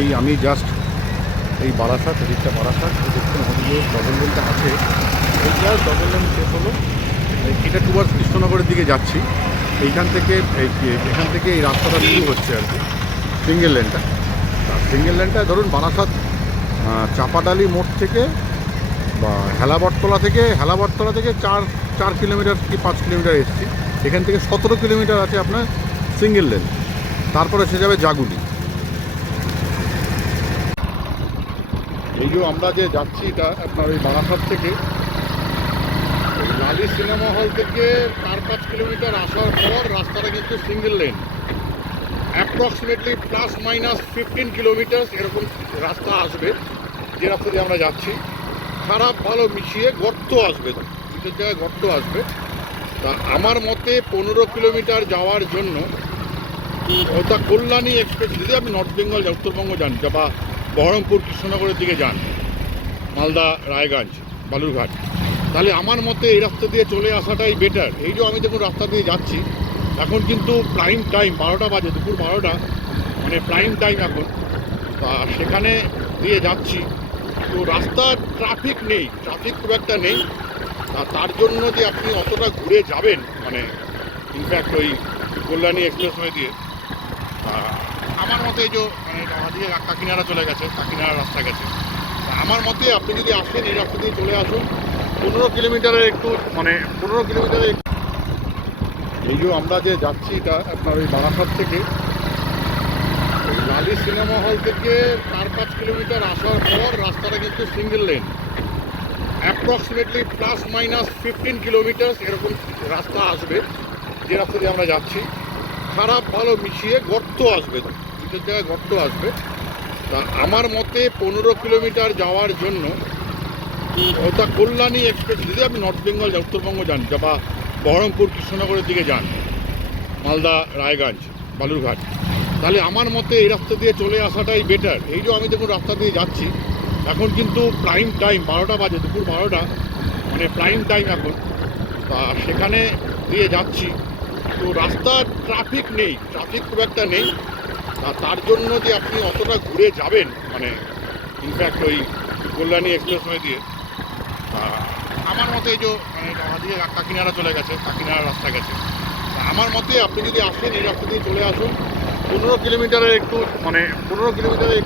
এই আমি জাস্ট এই বারাসাত, এদিকটা বারাসাত দেখুন ওদিকে ডবল লেনটা আছে। এই জাস্ট ডবল লেন শেষ হলো এটা টুয়ার্স কৃষ্ণনগরের দিকে যাচ্ছি। এইখান থেকে এখান থেকে এই রাস্তাটা শুরু হচ্ছে আর কি সিঙ্গেল লেনটা আর সিঙ্গেল লেনটা ধরুন বারাসাত চাপাডালি মোড় থেকে বা হেলাবটতলা থেকে হেলাবটতলা থেকে চার চার কিলোমিটার কি পাঁচ কিলোমিটার এসছি। এখান থেকে সতেরো কিলোমিটার আছে আপনার সিঙ্গেল লেন তারপরে সে যাবে জাগুলি। এই যে আমরা যে যাচ্ছি এটা আপনার ওই বারাসাত থেকে লালি সিনেমা হল থেকে চার পাঁচ কিলোমিটার আসার পর রাস্তাটা কিন্তু single lane approximately plus minus fifteen kilometre এরকম রাস্তা আসবে, যে রাস্তা দিয়ে আমরা যাচ্ছি। খারাপ, ভালো মিশিয়ে গর্ত আসবে, দুটো জায়গায় গর্ত আসবে। তা আমার মতে পনেরো কিলোমিটার যাওয়ার জন্য, ওটা কল্যাণী এক্সপ্রেস, যদি আপনি নর্থ বেঙ্গল, উত্তরবঙ্গ যান, বা বহরমপুর কৃষ্ণনগরের দিকে যান। মালদা, রায়গঞ্জ, বালুরঘাট। তাহলে আমার মতে এই রাস্তা দিয়ে চলে আসাটাই বেটার এই যে আমি দেখুন রাস্তা দিয়ে যাচ্ছি, এখন কিন্তু প্রাইম টাইম বারোটা বাজে, দুপুর বারোটা মানে প্রাইম টাইম এখন। তা সেখানে দিয়ে যাচ্ছি। তো রাস্তার ট্রাফিক নেই ট্রাফিক খুব একটা নেই। তার জন্য যে আপনি অতটা ঘুরে যাবেন মানে ইনফ্যাক্ট ওই কল্যাণী এক্সপ্রেসওয়ে দিয়ে আমার মতে এই যে মানে ওদিকে কাকিনাড়া চলে গেছে কাকিনাড়া রাস্তা গেছে। আমার মতে আপনি যদি আসেন এই রাস্তা দিয়ে চলে আসুন, পনেরো কিলোমিটারের একটু মানে পনেরো কিলোমিটারের এই যে আমরা যে যাচ্ছি এটা আপনার ওই বারাসাত থেকে লালি সিনেমা হল থেকে চার পাঁচ কিলোমিটার আসার পর রাস্তাটা কিন্তু single lane approximately plus minus fifteen kilometre এরকম রাস্তা আসবে, যে রাস্তা দিয়ে আমরা যাচ্ছি। খারাপ, ভালো মিশিয়ে গর্ত আসবে। দুটো জায়গায় গর্ত আসবে। তা আমার মতে পনেরো কিলোমিটার যাওয়ার জন্য ওটা কল্যাণী এক্সপ্রেস, যদি আপনি নর্থ বেঙ্গল উত্তরবঙ্গ যান বা বহরমপুর, কৃষ্ণনগরের দিকে যান, মালদা, রায়গঞ্জ, বালুরঘাট, তাহলে আমার মতে এই রাস্তা দিয়ে চলে আসাটাই বেটার এই যে আমি দেখুন রাস্তা দিয়ে যাচ্ছি, এখন কিন্তু প্রাইম টাইম বারোটা বাজে, দুপুর বারোটা মানে প্রাইম টাইম এখন। তা সেখানে দিয়ে যাচ্ছি। তো রাস্তার ট্রাফিক নেই ট্রাফিক খুব একটা নেই। তার জন্য যে আপনি অতটা ঘুরে যাবেন মানে ইনফ্যাক্ট ওই কল্যাণী এক্সপ্রেসওয়ে দিয়ে আমার মতে এই যে মানে দিয়ে কাকিনারা চলে গেছে কাকিনারা রাস্তা গেছে। আমার মতে আপনি যদি আসেন এই রাস্তা দিয়ে চলে আসুন, পনেরো কিলোমিটারের একটু মানে পনেরো কিলোমিটারের